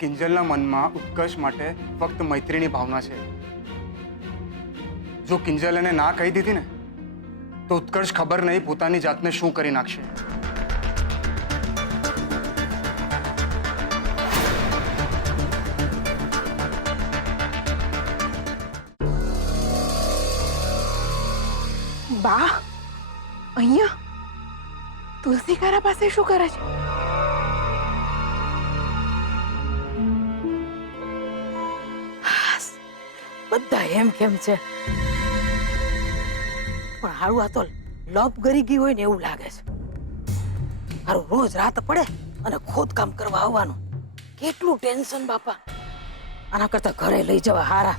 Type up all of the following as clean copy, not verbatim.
કિંજલના મનમાં ઉત્કર્ષ માટે ફક્ત મૈત્રીની ભાવના છે. જો કિંજલ એને ના કહી દીધી ને તો ઉત્કર્ષ ખબર નહીં પોતાની જાતને શું કરી નાખશે. બા અહીંયા તુલસીકારા પાસે શું કરે છે? બધા એમ કેમ છે પણ હારું આ તો લોપ ગરી ગઈ હોય ને એવું લાગે છે. હારું રોજ રાત પડે અને ખોદકામ કરવા આવવાનું, કેટલું ટેન્શન બાપા. આના કરતા ઘરે લઈ જવા હારા.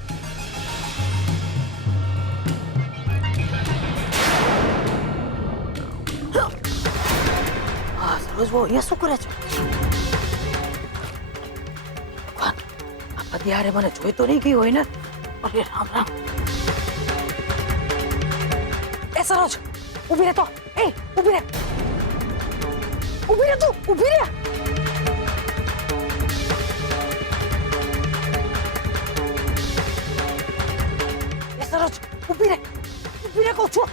હા સરોજ બહુ અહીંયા શું કરે છે? ભગવાન, આ પતિયારે મને જોઈ તો નહીં ગઈ હોય ને? અરે રામ રામ. એ સરોજ ઊભી રહે તો. એ ઊભી રહે, ઊભી રહે તું, ઊભી રહે. એ સરોજ ઊભી રહે, ઊભી રહે કહું છું.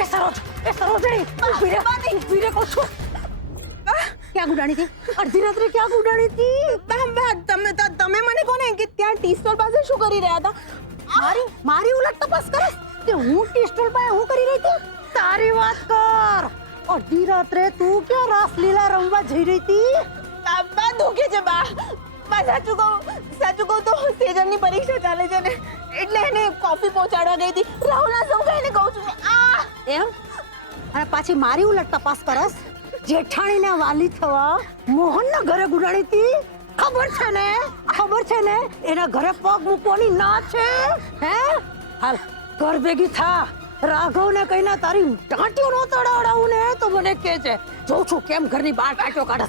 એ સરોજ ઊભી રહે, ઊભી રહે કહું છું. ક્યાં ગુડાણી હતી? અડધી રાત્રે ક્યાં ગુડાણી હતી? તમે મને કોને કે ત્યાં ટી સ્ટોલ પાસે શું કરી રહ્યા હતા? મારી ઉલટ તપાસ કરે કે હું ટી સ્ટોલ પાસે હું કરી રહી હતી? તારી વાત કર. અડધી રાત્રે તું ક્યાં રાસલીલા રમવા જઈ રહી હતી? બા દુખે છે બા. સાચું કહું તો સેજનની પરીક્ષા ચાલે છે ને એટલે એને કોફી પહોંચાડવા ગઈ હતી. રાહુલના સૌ કહીને કહું છું. એમ? અને પાછી મારી ઉલટ તપાસ કરસ? જેઠાણીને વાલી થવા મોહનના ઘરે ગુડાણી હતી? ખબર છે ને એના ઘરે પગ મૂકવાની ના છે. હે હાલ ઘર ભેગી થા. રાઘવને કહીને તારી ટાંટીઓ નો તડાવડાવું ને તો મને કહે છે. જોઉં છું કેમ ઘરની બહાર ટાંટીઓ કાઢે.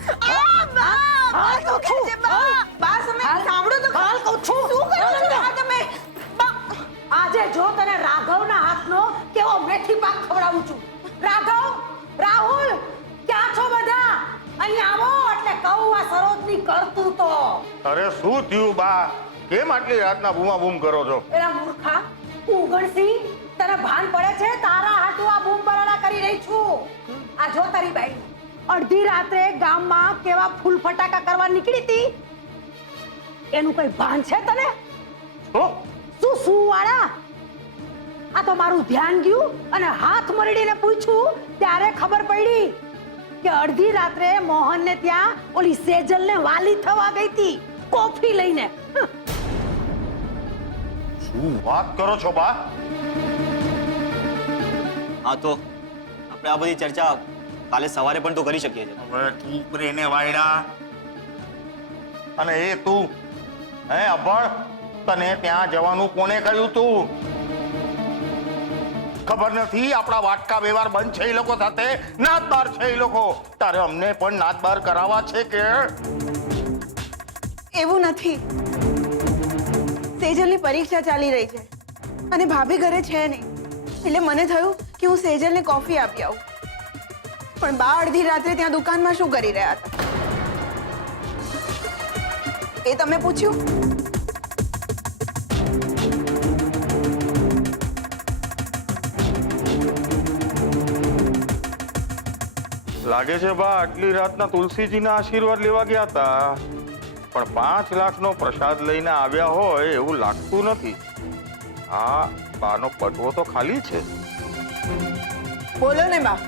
આજે જો તને રાઘવના હાથનો કેવો મેથી પાક ખવડાવું છું. રાઘવ, રાહુલ, ક્યાં છો બધા? અહીં આવો એટલે કહું આ સરોજની કરતું તો. અરે શું થયું બા? કેમ આટલી રાતના બૂમા બૂમ કરો છો? એલા મૂર્ખા, તું ઉગણસિંહ, તને ભાન પડે છે? તારા હાટુ આ બૂમ બરાડા કરી રહી છું. આ જો તારી બાઈ અડધી રાત્રે ગામમાં કેવા ફૂલ ફટાકા કરવા નીકળી હતી, એનું કઈ ભાન છે તને? શું વાળા? આ તો મારું ધ્યાન ગયું અને હાથ મરડીને પૂછ્યું ત્યારે ખબર પડી કે અડધી રાત્રે મોહનને ત્યાં ઓલી સેજલને વાલી થવા ગઈ હતી કોફી લઈને. શું વાત કરો છો બા? હા તો આપણે આ બધી ચર્ચા કાલે સવારે પણ તો કરી શકીએ છીએ. હવે તું પ્રેને વાયડા અને એ તું હે અભણ, તને ત્યાં જવાનું કોને કહ્યું તું? ખબર નથી આપણા વાટકા વ્યવહાર બંધ છે એ લોકો સાથે, નાતબાર છે એ લોકો. તારે અમને પણ નાતબાર કરાવવા છે કે? એવું નથી. સેજલની પરીક્ષા ચાલી રહી છે અને ભાભી ઘરે છે નહીં એટલે મને થયું કે હું સેજલને કોફી આપી આવું. પણ બા અડધી રાત્રે ત્યાં દુકાનમાં શું કરી રહ્યા હતા એ તમે પૂછ્યું? લાગે છે બા આટલી રાતના તુલસીજીના આશીર્વાદ લેવા ગયા હતા, પણ 5 લાખનો પ્રસાદ લઈને આવ્યા હોય એવું લાગતું નથી. હા, બાનો પટવો તો ખાલી છે. બોલો ને બા,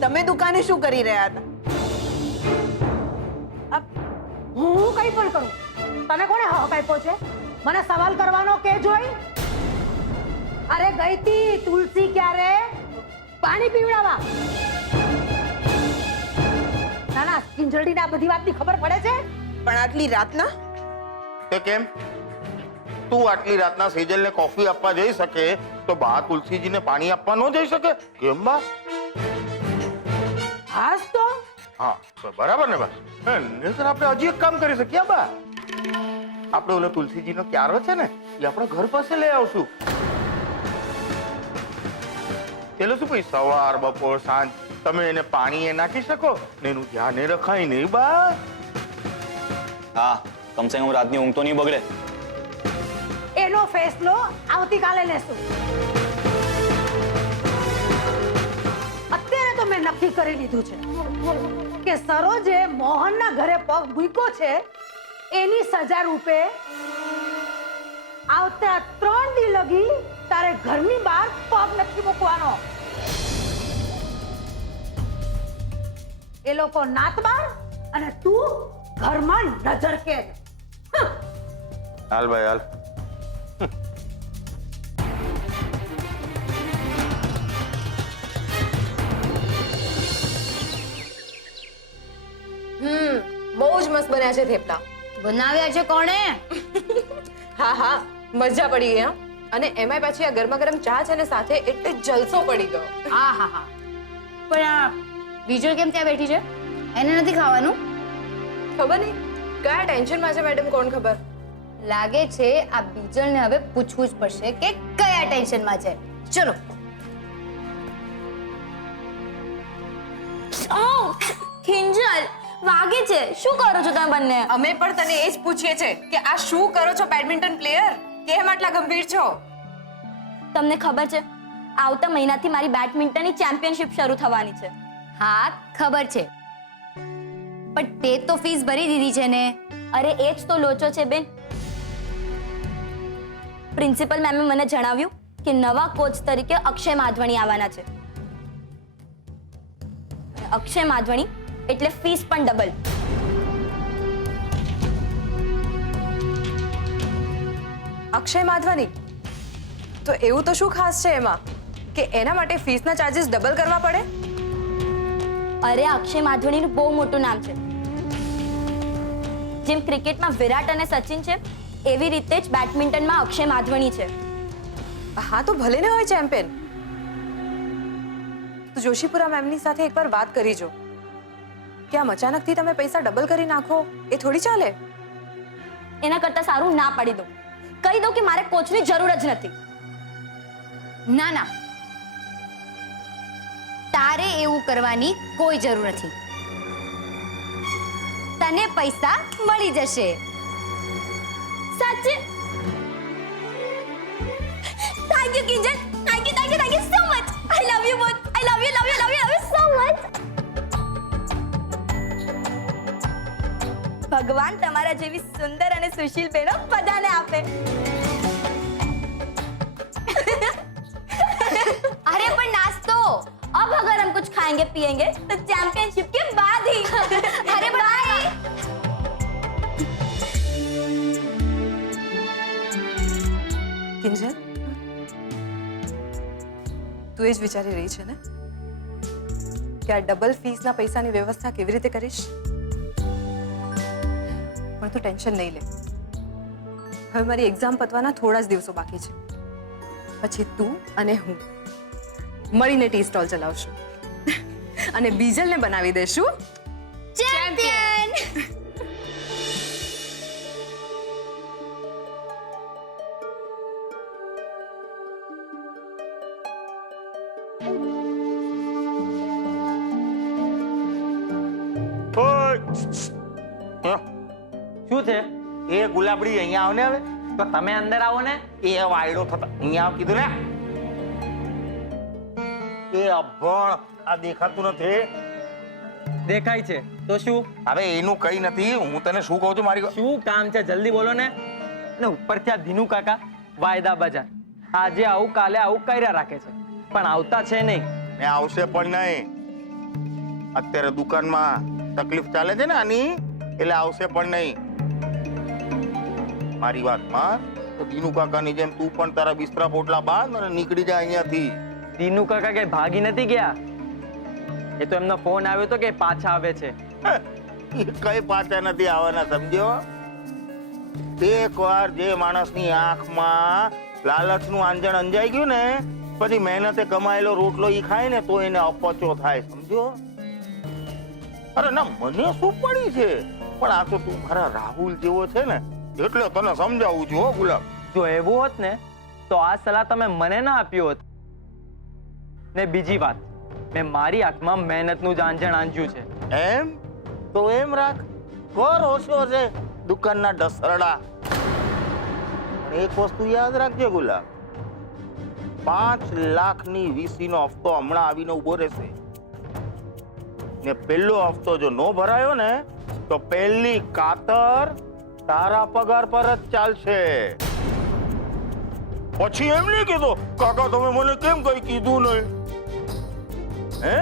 તમે દુકાને શું કરી રહ્યા હતા? હું કઈ પણ કરું, તને કોને હક આપ્યો છે મને સવાલ કરવાનો? કે જોઈ અરે ગઈ તી તુલસી ક્યારે પાણી પીવડાવવા. ના ના, કિંજલડીને આ બધી વાતની ખબર પડે છે? પણ આટલી રાતના? તે કેમ? તું આટલી રાતના સેજલને કોફી આપવા જઈ શકે તો બા તુલસીજીને પાણી આપવા ન જઈ શકે? કેમ બા? હાસ તો હા બરાબર ને બા. નહીતર આપણે હજી એક કામ કરી શકીએ બા. આપણે ઓલો તુલસીજીનો ક્યારો છે ને એ આપણે ઘર પાસે લઈ આવશું. પેલો શું પછી સવાર બપોર સાંજ તમે એને પાણી એ નાખી શકો ને એનું ધ્યાન એ રખાય નહીં બા. હા, કમસે કમ રાતની ઊંઘ તો નહીં બગડે. એનો ફેસલો આવતીકાલે લેશું. અત્યારે તો મેં નક્કી કરી લીધું છે કે સરોજે મોહનના ઘરે પગ મૂક્યો છે એની સજા રૂપે આવતા 3 દી લગી તારે ઘરની બહાર પગ નથી મૂકવાનો. એ લોકો નાતબાર અને તું ઘરમાં નજર કેદ. હાલ ભાઈ હાલ. બહુ જ મસ્ત બન્યા છે થેપલા. બનાવ્યા છે કોણે? હા હા, મજા પડી ગઈ. હા, અને એમાંય પાછી આ ગરમા ગરમ ચા છે ને સાથે એટલે જલસો પડી ગયો. હા હા હા. પણ આ બીજું કેમ ત્યાં બેઠી છે? એને નથી ખાવાનું? ખબર નહીં કયા ટેન્શનમાં છે મેડમ, કોણ ખબર. લાગે છે આ બીજલને હવે પૂછવું જ પડશે કે કયા ટેન્શનમાં છે. ચલો. કિંજલ વાગે છે, શું કરો છો તમે બંને? અમે પણ તને એ જ પૂછીએ છે કે આ શું કરો છો બેડમિન્ટન પ્લેયર? કેમ આટલા ગંભીર છો? તમને ખબર છે આવતા મહિનાથી મારી બેડમિન્ટનની ચેમ્પિયનશિપ શરૂ થવાની છે. હા ખબર છે, પણ તે તો ફીસ ભરી દીધી છે ને. અરે એ જ તો લોચો છે બેન. પ્રિન્સિપલ મેમે મને જણાવ્યું કે નવા કોચ તરીકે અક્ષય માધવણી આવવાના છે. અક્ષય માધવણી એટલે ફીસ પણ ડબલ. અક્ષય માધવની? તો એવું તો શું ખાસ છે એમાં કે એના માટે ફીસના ચાર્જીસ ડબલ કરવા પડે? અરે અક્ષય માધવણીનું બહુ મોટું નામ છે. જેમ ક્રિકેટમાં વિરાટ અને સચિન છે એવી રીતે જ બેડમિન્ટનમાં અક્ષય માધવણી છે. હા તો ભલે ને હોય ચેમ્પિયન. તો જોશીપુરા મેમની સાથે એકવાર વાત કરી જો કે આમ અચાનકથી તમે પૈસા ડબલ કરી નાખો એ થોડી ચાલે. એના કરતાં સારું ના પાડી દો. કહી દો કે મારે કોચની જરૂર જ નથી. ના ના, તારે એવું કરવાની કોઈ જરૂર નથી. તને પૈસા મળી જશે. સાચે? Thank you Kinjal, thank you thank you thank you so much. I love you both. I love you love you love you love you so much. ભગવાન તમારા જેવી સુંદર અને સુશીલ બહેનો બધાને આપે. अरे पर नाश्तो अब अगर हम कुछ खाएंगे पिएंगे तो चैंपियनशिप के बाद ही. अरे बाय. કિંજલ, તું એ જ વિચારી રહી છે ને કે આ ડબલ ફીસના પૈસાની વ્યવસ્થા કેવી રીતે કરીશ? પણ તું ટેન્શન નહીં લે. હવે મારી એક્ઝામ પતવાના થોડા જ દિવસો બાકી છે. પછી તું અને હું મળીને ટી સ્ટોલ ચલાવશું અને બીજલને બનાવી દેશું ચેમ્પિયન. શું છે એ ગુલાબડી? અહીંયા આવ ને. હવે તો તમે અંદર આવો ને. એ વાયડો થતા અહીંયા આવ કીધું ને. એ અભણ આ દેખાતું નથી. દેખાય છે તો શું? હવે એનું કઈ નથી. હું તને શું કહું છું મારી શું કામ છે જલ્દી બોલો ને. અને ઉપરથી આ ધીનુ કાકા વાયદા બજાર આજે આવું કાલે આવું કર્યા રાખે છે પણ આવતા છે નહીં. ને આવશે પણ નહીં. અત્યારે દુકાનમાં તકલીફ ચાલે છે ને આની, એટલે આવશે પણ નહીં. મારી વાતમાં તો દીનુ કાકાની જેમ તું પણ તારા બિસ્તરા પોટલા બાંધ અને નીકળી જા અહીંયાથી. ધીનુ કાકા કઈ ભાગી નથી ગયા. એ તો એમનો ફોન આવ્યો તો કે પાછા આવે છે. એ કઈ પાછા નથી આવવાના, સમજ્યો? એકવાર જે માણસની આંખમાં લાલચનું આંજણ અંજાઈ ગયું ને પછી મહેનતે કમાયેલો રોટલો ઈ ખાય ને તો એને અપચો થાય, સમજો? અરે ના, મને શું પડી છે, પણ આ તો તું મારા રાહુલ જેવો છે ને એટલે તને સમજાવું છું. હો ગુલાબ, જો એવું હોત ને તો આ સલાહ તમે મને ના આપ્યો હોત. ને બીજી વાત, મેં મારી આંખમાં મહેનતનું જાંજણ આંજ્યું છે. એમ તો એમ રાખ, કર ઓછો છે દુકાનના ડસરડા. પણ એક વસ્તુ યાદ રાખજે ગુલાબ, 5 લાખની વીસી નો હપ્તો હમણાં આવીને ઉભો રહેશે ને પહેલો હપ્તો જો નો ભરાયો ને તો પહેલી કાતર તારા પગાર પર જ ચાલશે. પછી એમ નહીં કીધું કાકા તમે મને કેમ કઈ કીધું નહીં, હે?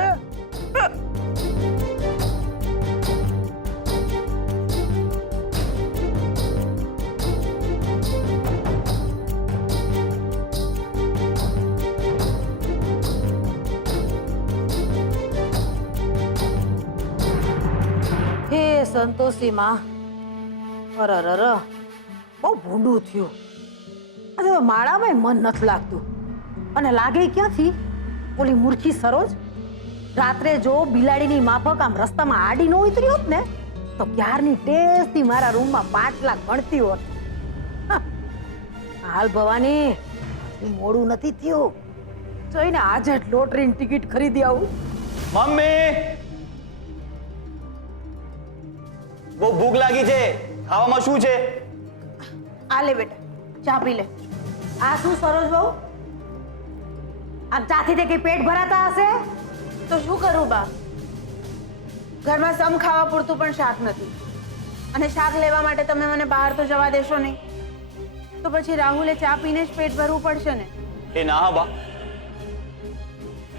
હે સંતોષી માં, અરર બહુ ભૂંડું થયું. આજે તો માળામાં મન નથી લાગતું. અને લાગે ક્યાંથી? ઓલી મૂર્ખી સરોજ રાત્રે જો બિલાડીની માફક આમ રસ્તામાં આડી ન ઉતરી હોત ને તો ક્યારની ટેસ્ટથી મારા રૂમમાં 5 લાખ ગણતી હોત. હાલ ભવાની, મોડું નથી થયું. જોઈને આજે જ લોટરીની ટિકિટ ખરીદી આવું. મમ્મી, બહુ ભૂખ લાગી છે, ખાવામાં શું છે? આ લે બેટા, ચા પી લે. આ શું સરોજ બહુ? આમ ચાથી તે કઈ પેટ ભરાતા હશે? તો શું કરું બા? ઘરમાં સમ ખાવા પૂરતું પણ શાક નથી, અને શાક લેવા માટે તમે મને બહાર તો જવા દેશો નહીં. તો પછી રાહુલે ચા પીને જ પેટ ભરવું પડશે ને. એ ના હા બા,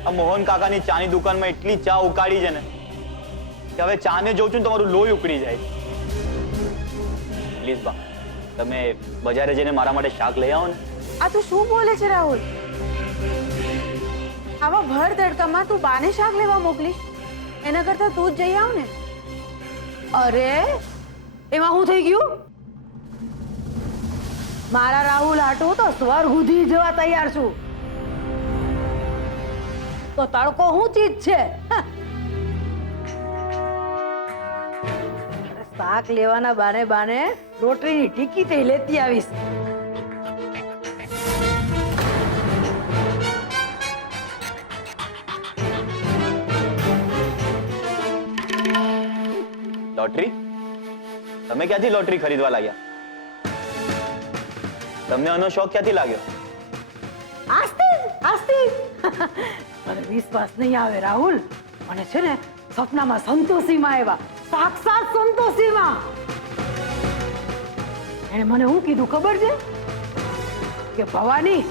આ મોહન કાકાની ચાની દુકાનમાં એટલી ચા ઉકાળી છે ને કે હવે ચાને જોઉં છું ને તમારું લોહી ઉકળી જાય. પ્લીઝ બા, તમે બજારે જઈને મારા માટે શાક લઈ આવો ને. આ તું શું બોલે છે રાહુલ? આવા ભર તડકામાં તું બાને શાક લેવા મોકલીશ? એના કરતા તું જ જઈ આવ ને. અરે એમાં શું થઈ ગયું? મારા રાહુલ હાટું તો સ્વર્ગ સુધી જવા તૈયાર છું. તો તડકો શું ચીજ છે? શાક લેવાના બાને બાને લોટરીની ટિકિટ લેતી આવીશ. લોટરી? તમે ક્યાંથી લોટરી ખરીદવા લાગ્યા? તમને આનો શોખ ક્યાંથી લાગ્યો? આસ્તી મને વિશ્વાસ નહીં આવે રાહુલ. મને છે ને સપનામાં સંતોષીમાં આવ્યા, સાક્ષાત સંતોષીમાં. એને મને શું કીધું ખબર છે? કે ભવાની,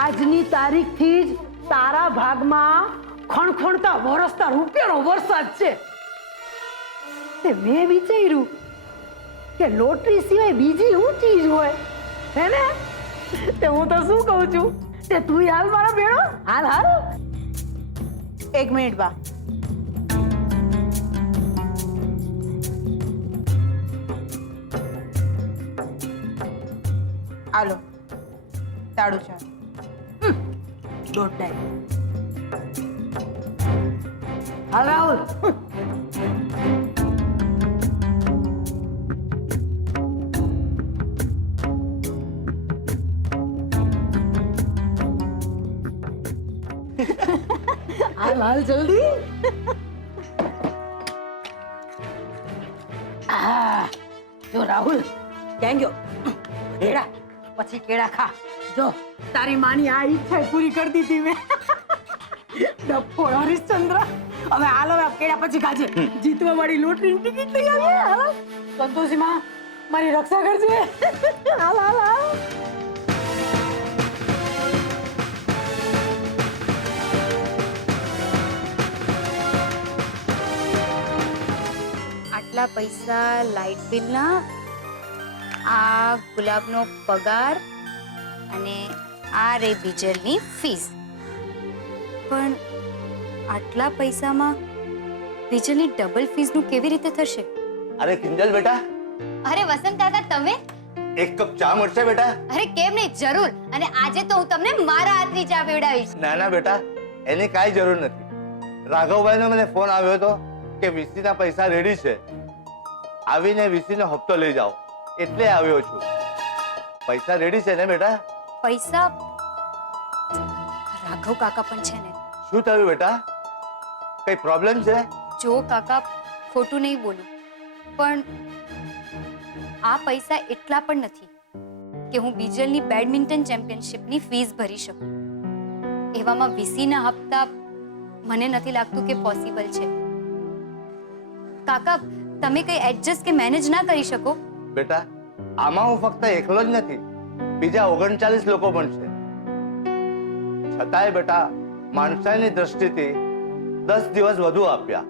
આજની તારીખથી જ તારા ભાગમાં ખણખણતા વરસતા રૂપિયાનો વરસાદ છે. તે મેં વિચાર્યું કે લોટરી સિવાય બીજી શું ચીજ હોય, હે ને? તે હું તો શું કહું છું, તે તું હાલ મારા ભેળો, હાલ હાલ. 1 મિનિટ બા. આલો તાળું ચા. દોઢ ટાઈમ. હાલ રાહુલ. હાલ હાલ જલ્દી. જો રાહુલ ક્યાં ગયો? કેળા પછી કેળા ખા. જો તારી માની આ ઈચ્છા પૂરી કરી દીધી મેં. ડફોળ હરિશ્ચંદ્ર. હવે હાલો કેળા પછી ખાજે. જીતવા વાળી લોટરીની ટિકિટ લઈ આવીએ. હાલો સંતોષી માં, મારી રક્ષા કરજે. હાલ હાલ હાલ. આટલા પૈસા લાઇટ બિલના, આ ગુલાબનો પગાર અને આ રે બીજલની ફીસ. પણ આટલા પૈસામાં બીજલની ડબલ ફીસનું કેવી રીતે થશે? અરે કિંજલ બેટા, અરે વસંત કાકા, તમે? એક કપ ચા મળશે બેટા? અરે કેમ નહીં, જરૂર. અને આજે તો હું તમને મારા હાથની ચા પીવડાવીશ. ના ના બેટા, એની કાંઈ જરૂર નથી. રાઘવભાઈનો મને ફોન આવ્યો હતો કે વીસીના પૈસા રેડી છે, આવીને વીસીનો હપ્તો લઈ જાઓ, એટલે આવ્યો છું. પૈસા રેડી છે ને બેટા? પૈસા રાઘવ કાકા પણ છે ને? શું થયું બેટા? કઈ પ્રોબ્લેમ છે? જો કાકા, ખોટું નહીં બોલું, પણ આ પૈસા એટલા પણ નથી કે હું બીજલની બેડમિન્ટન ચેમ્પિયનશિપની ફીસ ભરી શકું. એવામાં વીસીના હપ્તા મને નથી લાગતું કે પોસિબલ છે. કાકા, તમે કઈ એડજસ્ટ કે મેનેજ ના કરી શકો? બેટા, આમાં હું ફક્ત એકલો જ નથી, બીજા 39 લોકો પણ છે. છતાંય બેટા, માણસાઈની દ્રષ્ટિથી 10 દિવસ વધુ આપ્યા.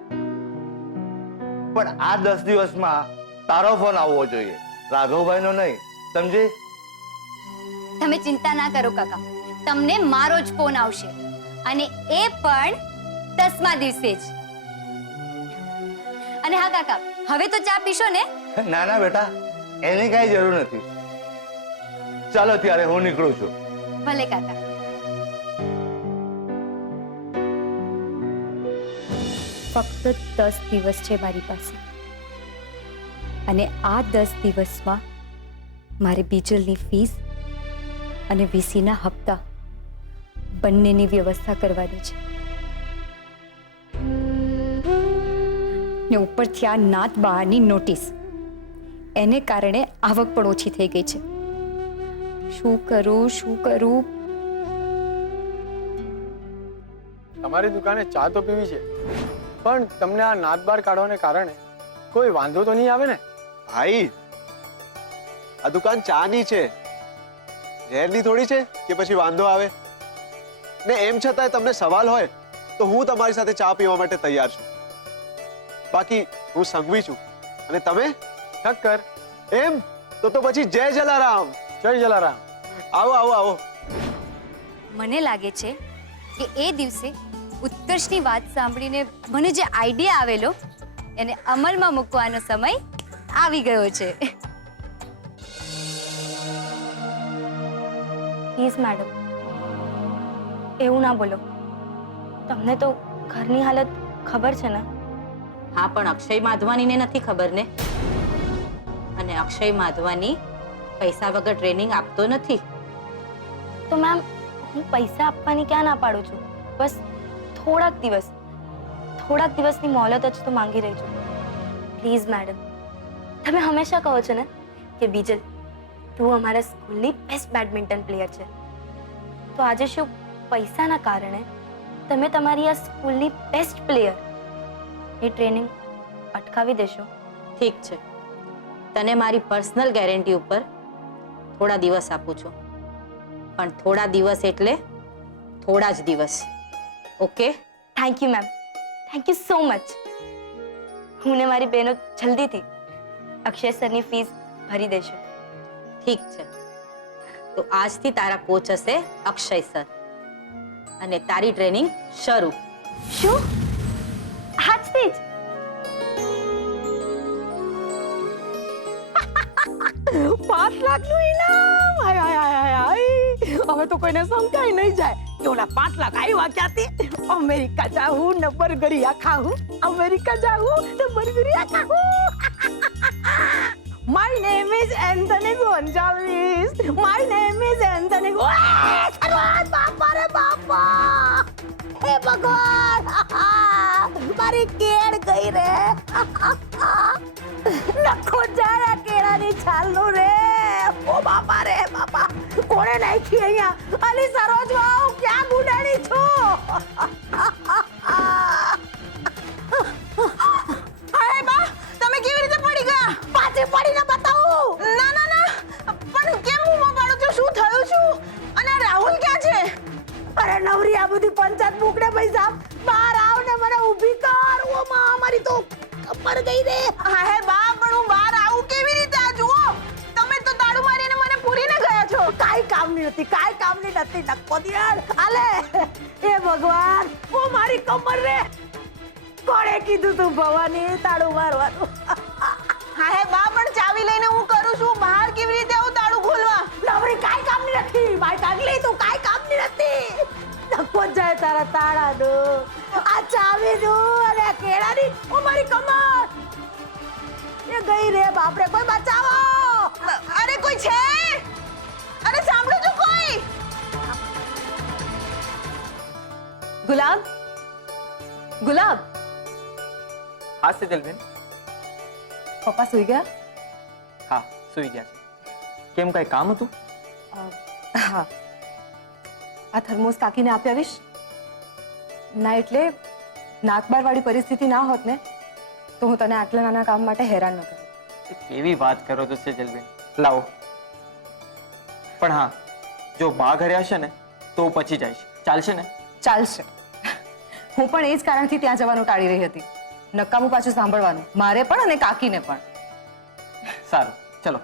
પણ આ 10 દિવસમાં તારો ફોન આવવો જોઈએ, રાઘવભાઈનો નહીં. સમજી? તમે ચિંતા ના કરો કાકા, તમને મારો જ ફોન આવશે, અને એ પણ 10મા દિવસે જ. અને હા કાકા, હવે તો ચા પીશો ને? ના ના બેટા, એની કાંઈ જરૂર નથી. ચાલો ત્યારે હું નીકળું છું. ભલે કાકા. ફક્ત 10 દિવસ છે મારી પાસે, અને આ 10 દિવસમાં મારે બીજલની ફીસ અને વીસીના હપ્તા બંનેની વ્યવસ્થા કરવાની છે. ને ઉપરથી આ નાત બહારની નોટિસ, એને કારણે આવક પણ ઓછી થઈ ગઈ છે. શું કરું? તમારી દુકાને ચા તો પીવી છે, પણ તમને આ નાત બાર કાઢવાને કારણે કોઈ વાંધો તો નહીં આવે ને? ભાઈ, આ દુકાન ચાની છે, ઝેરની થોડી છે કે પછી વાંધો આવે. ને એમ છતાંય તમને સવાલ હોય તો હું તમારી સાથે ચા પીવા માટે તૈયાર છું. બાકી હું સંઘવી છું, અને તમે ઠક્કર. એમ તો પછી જય જલારામ. જય જલારામ. આવો આવો આવો. મને લાગે છે કે એ દિવસે ઉત્કર્ષની વાત સાંભળીને મને જે આઈડિયા આવેલો એને અમલમાં મૂકવાનો સમય આવી ગયો છે. પ્લીઝ મેડમ, એવું ના બોલો. તમને તો ઘરની હાલત ખબર છે ને? હા, પણ અક્ષય માધવાનીને નથી ખબર ને. અને અક્ષય માધવાની પૈસા વગર ટ્રેનિંગ આપતો નથી. તો મેમ, હું પૈસા આપવાની ક્યાં ના પાડું છું? બસ થોડાક દિવસની મોહલત જ તો માંગી રહી છું. પ્લીઝ મેડમ, તમે હંમેશા કહો છો ને કે બીજલ, તું અમારા સ્કૂલની બેસ્ટ બેડમિન્ટન પ્લેયર છે. તો આજે શું પૈસાના કારણે તમે તમારી આ સ્કૂલની બેસ્ટ પ્લેયર ની ટ્રેનિંગ અટકાવી દેશો? ઠીક છે, તને મારી પર્સનલ ગેરંટી ઉપર થોડા દિવસ આપું છું, પણ થોડા દિવસ એટલે થોડા જ દિવસ. Okay? Thank you ma'am, thank you so much. હું ને મારી બહેનો જલ્દીથી અક્ષય સરની ફીસ ભરી દઈશું. ઠીક છે, તો આજથી તારા કોચ હશે અક્ષય સર, અને તારી ટ્રેનિંગ શરૂ. શું? આજથી જ? 5 લાખનું ઇનામ! હાય હાય હાય હાય! હવે તો કોઈને સમજાય નહીં જાય કે ઓલા 5 લાખ આવ્યા ક્યાંથી. અમેરિકા જાઉં ને બર્ગરિયા ખાઉં, અમેરિકા જાઉં ને બર્ગરિયા ખાઉં. My name is Anthony Gonzalez. My name is Anthony Gonzalez. બાપા રે બાપા! હે ભગવાન! મારી કેળ ગઈ રે. નખો જાય કેળાની છાલનું રે. ઓ બાપા રે બાપા! કોણે નાખી અહીંયા? અલી સરોજ વાવ, ક્યાં ગુડાણી છો? અરે બા, તમે કેવી રીતે પડી ગયા? પાછી પડીને બતાવું. ના ના ના, પણ કેમ હું પાડું છું? શું થયું છું? અને રાહુલ ક્યાં છે? અરે નવરી, આ બધી પંચાયત મૂકને પૈસા બહાર આવ ને મને ઊભી કર. ઓ માં, મારી તો કમર ગઈ રે. હા હે બા, પણ હું બહાર આવું કેવી રીતે? આ જુઓ, તમે તો તાળું મારીને મને પૂરીને ગયા છો. કાઈ કામની નથી, કાઈ કામની નથી. નક્કો દિયાર હાલે. એ ભગવાન, ઓ મારી કમર રે. કોણે કીધું તું ભવાની તાળું મારવાનું? હા હે બા, પણ ચાવી લઈને હું કરું છું, બહાર કેવી રીતે આવું તાળું ખોલવા? નવરી, કાઈ કામની નથી. મારી કાગલી તું કાઈ કામની નથી. નક્કો જાય તારા તાળાનો, આ ચાવીનું અને આ કેળાની. ઓ મારી કમર એ ગઈ રે. બાપરે, કોઈ બચાવો! અરે કોઈ છે? અરે સાંભળો છો કોઈ? ગુલાબ, ગુલાબ, હા સેજલબેન. પપ્પા સૂઈ ગયા? હા, સૂઈ ગયા છે. કેમ કઈ કામ હતું? હા, આ થર્મોસ કાકીને આપી આવીશ. ના એટલે નાકબારવાળી પરિસ્થિતિ ના હોત ને તો હું તને આટલા નાના કામ માટે હેરાન ન કરું. કેવી વાત કરો છો સેજલબેન. લાવો. પણ હા, જો બા ઘરે હશે ને તો પછી જઈશ. ચાલશે ને? ચાલશે. હું પણ એ જ કારણથી ત્યાં જવાનું ટાળી રહી હતી. નકામું પાછું સાંભળવાનું મારે પણ અને કાકીને પણ. સારું, ચલો.